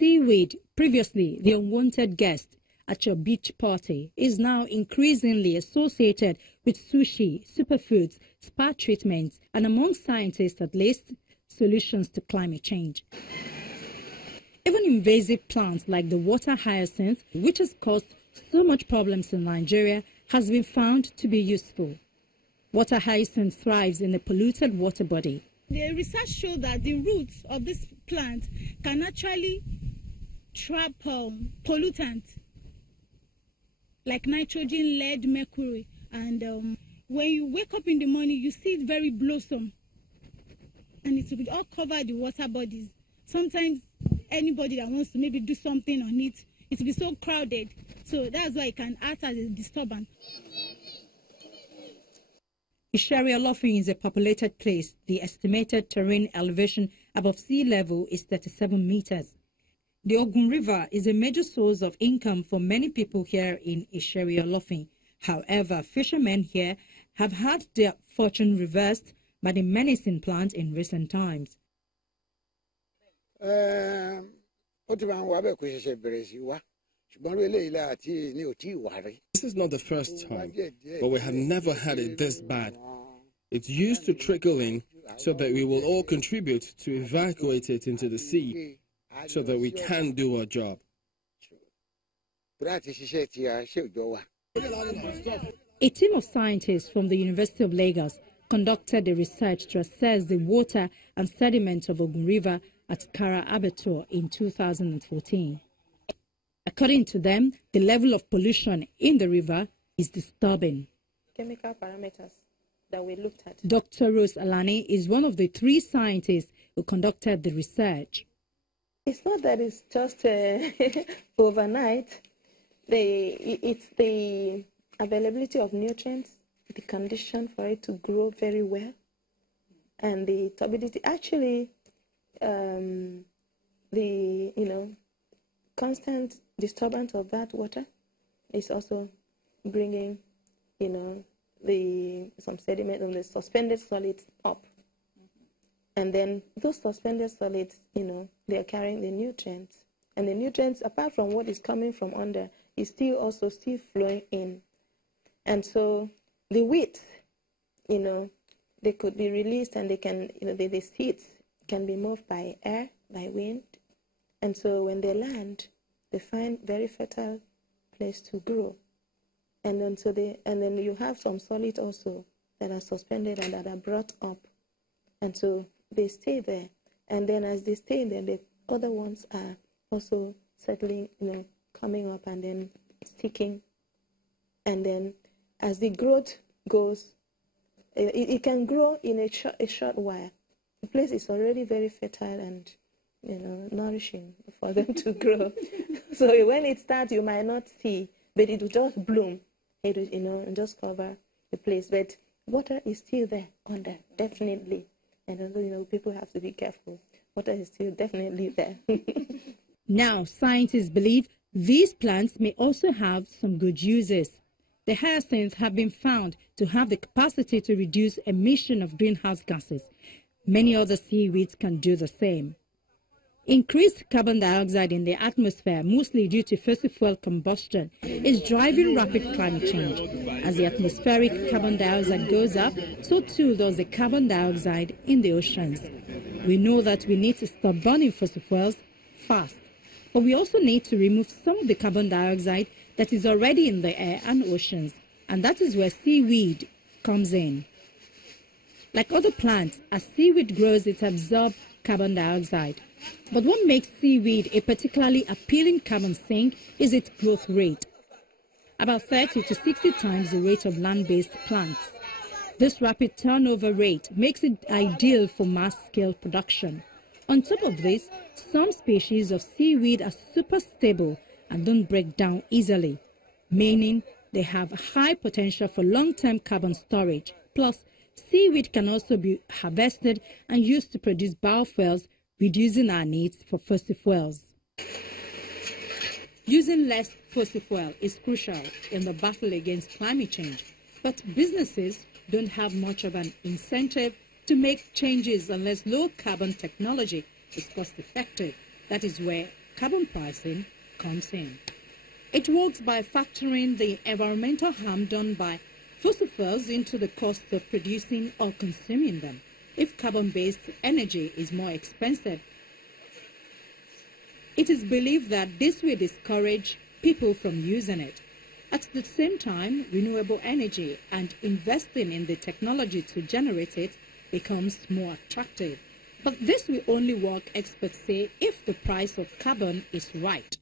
Seaweed, previously the unwanted guest at your beach party, is now increasingly associated with sushi, superfoods, spa treatments, and among scientists at least, solutions to climate change. Even invasive plants like the water hyacinth, which has caused so much problems in Nigeria, has been found to be useful. Water hyacinth thrives in a polluted water body. The research showed that the roots of this plant can actually trap pollutants like nitrogen, lead, mercury, and when you wake up in the morning, you see it very blossom, and it will all cover the water bodies. Sometimes anybody that wants to maybe do something on it, it will be so crowded, so that's why it can act as a disturbance. Ishiari-Olofin is a populated place. The estimated terrain elevation above sea level is 37 meters. The Ogun River is a major source of income for many people here in Ishiari-Olofin. However, fishermen here have had their fortune reversed by the menacing plant in recent times. This is not the first time, but we have never had it this bad. It used to trickle in so that we will all contribute to evacuate it into the sea so that we can do our job. A team of scientists from the University of Lagos conducted a research to assess the water and sediment of Ogun River at Kara Abattoir in 2014. According to them, the level of pollution in the river is disturbing. Chemical parameters that we looked at. Dr. Rose Alani is one of the 3 scientists who conducted the research. It's not that it's just overnight. It's the availability of nutrients, the condition for it to grow very well, and the turbidity. Actually, the constant disturbance of that water is also bringing some sediment and the suspended solids up, and then those suspended solids they are carrying the nutrients, and the nutrients, apart from what is coming from under, is still flowing in, and so the weeds they could be released, and they can the seeds can be moved by air, by wind, and so when they land, they find very fertile place to grow, and then you have some solids also that are suspended and that are brought up, and so they stay there, and then as they stay there, the other ones are also settling, coming up and then sticking, and then as the growth goes, it can grow in a short while. The place is already very fertile and nourishing for them to grow. So when it starts, you might not see, but it will just bloom. It will, and just cover the place. But water is still there under, definitely. And people have to be careful. Water is still definitely there. Now, scientists believe these plants may also have some good uses. The hyacinths have been found to have the capacity to reduce emission of greenhouse gases. Many other seaweeds can do the same. Increased carbon dioxide in the atmosphere, mostly due to fossil fuel combustion, is driving rapid climate change. As the atmospheric carbon dioxide goes up, so too does the carbon dioxide in the oceans. We know that we need to stop burning fossil fuels fast, but we also need to remove some of the carbon dioxide that is already in the air and oceans, and that is where seaweed comes in. Like other plants, as seaweed grows, it absorbs carbon dioxide. But what makes seaweed a particularly appealing carbon sink is its growth rate, about 30 to 60 times the rate of land-based plants. This rapid turnover rate makes it ideal for mass-scale production. On top of this, some species of seaweed are super stable and don't break down easily, meaning they have high potential for long-term carbon storage. Plus, seaweed can also be harvested and used to produce biofuels, reducing our needs for fossil fuels. Using less fossil fuel is crucial in the battle against climate change, but businesses don't have much of an incentive to make changes unless low-carbon technology is cost-effective. That is where carbon pricing comes in. It works by factoring the environmental harm done by fossil fuels into the cost of producing or consuming them. If carbon-based energy is more expensive, it is believed that this will discourage people from using it. At the same time, renewable energy and investing in the technology to generate it becomes more attractive. But this will only work, experts say, if the price of carbon is right.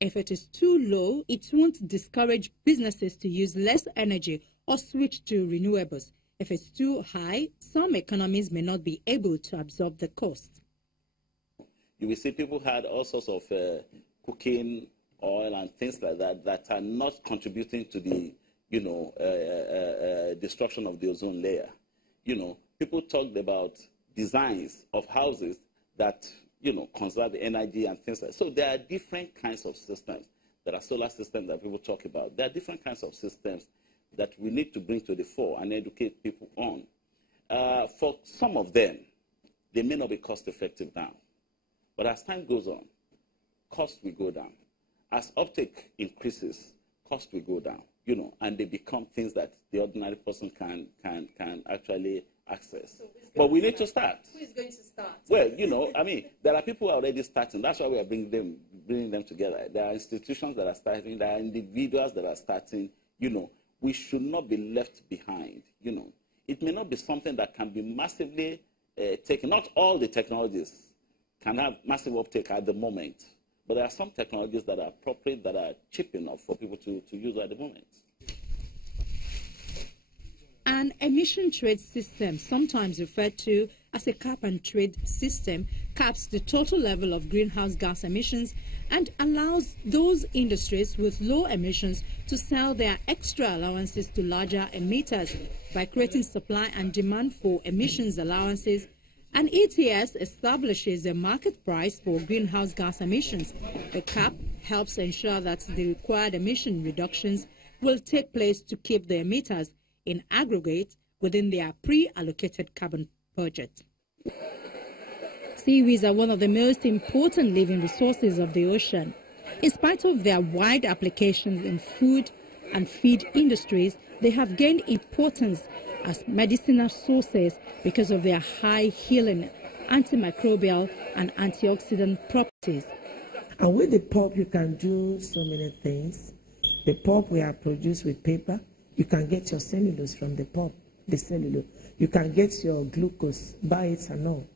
If it is too low, it won't discourage businesses to use less energy or switch to renewables. If it's too high, some economies may not be able to absorb the cost. You will see people had all sorts of cooking oil and things like that that are not contributing to the, destruction of the ozone layer. People talked about designs of houses that, conserve the energy and things like that. So there are different kinds of systems. There are solar systems that people talk about. There are different kinds of systems that we need to bring to the fore and educate people on. For some of them, they may not be cost effective now. But as time goes on, cost will go down. As uptake increases, cost will go down, and they become things that the ordinary person can actually access. So but we need to start. Who is going to start? Well, there are people who are already starting. That's why we are bringing them together. There are institutions that are starting. There are individuals that are starting. We should not be left behind. It may not be something that can be massively taken. Not all the technologies can have massive uptake at the moment. But there are some technologies that are appropriate, that are cheap enough for people to use at the moment. An emission trade system, sometimes referred to as a cap-and-trade system, caps the total level of greenhouse gas emissions and allows those industries with low emissions to sell their extra allowances to larger emitters. By creating supply and demand for emissions allowances, an ETS establishes a market price for greenhouse gas emissions. The cap helps ensure that the required emission reductions will take place to keep the emitters in aggregate within their pre-allocated carbon budget. Seaweeds are one of the most important living resources of the ocean. In spite of their wide applications in food and feed industries, they have gained importance as medicinal sources because of their high healing, antimicrobial and antioxidant properties. And with the pulp, you can do so many things. The pulp we have produced with paper, you can get your cellulose from the pulp, the cellulose. You can get your glucose, bioethanol,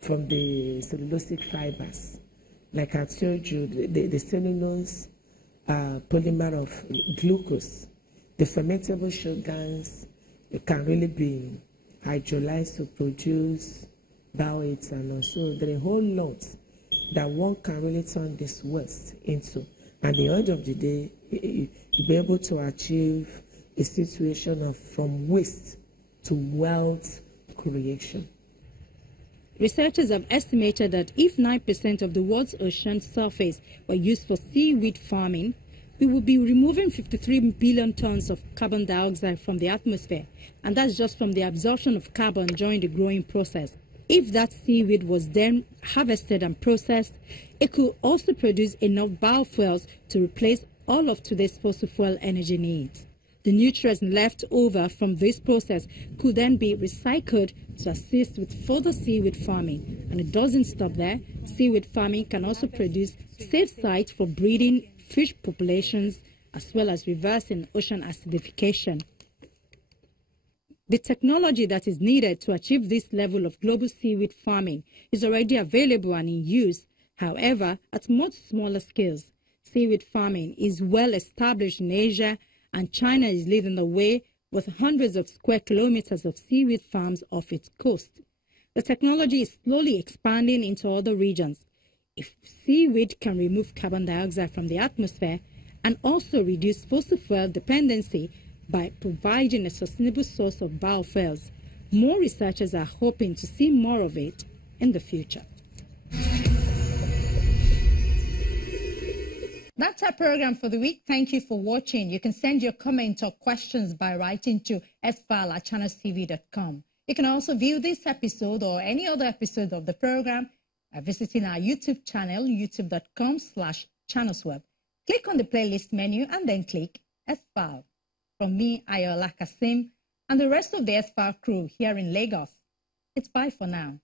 from the cellulosic fibers. Like I told you, the cellulose polymer of glucose, the fermentable sugars, it can really be hydrolyzed to produce bioethanol. So there are a whole lot that one can really turn this waste into. At the end of the day, you'll be able to achieve a situation of from waste to wealth creation. Researchers have estimated that if 9% of the world's ocean surface were used for seaweed farming, we will be removing 53 billion tons of carbon dioxide from the atmosphere, and that's just from the absorption of carbon during the growing process. If that seaweed was then harvested and processed, it could also produce enough biofuels to replace all of today's fossil fuel energy needs. The nutrients left over from this process could then be recycled to assist with further seaweed farming. And it doesn't stop there. Seaweed farming can also produce safe sites for breeding fish populations, as well as reversing ocean acidification. The technology that is needed to achieve this level of global seaweed farming is already available and in use. However, at much smaller scales, seaweed farming is well established in Asia, and China is leading the way with hundreds of square kilometers of seaweed farms off its coast. The technology is slowly expanding into other regions. If seaweed can remove carbon dioxide from the atmosphere and also reduce fossil fuel dependency by providing a sustainable source of biofuels, more researchers are hoping to see more of it in the future. That's our program for the week. Thank you for watching. You can send your comments or questions by writing to Earthfile@channelstv.com. You can also view this episode or any other episode of the program by visiting our YouTube channel, youtube.com/channelsweb. Click on the playlist menu and then click Earthfile. From me, Ayola Kasim, and the rest of the Earthfile crew here in Lagos, it's bye for now.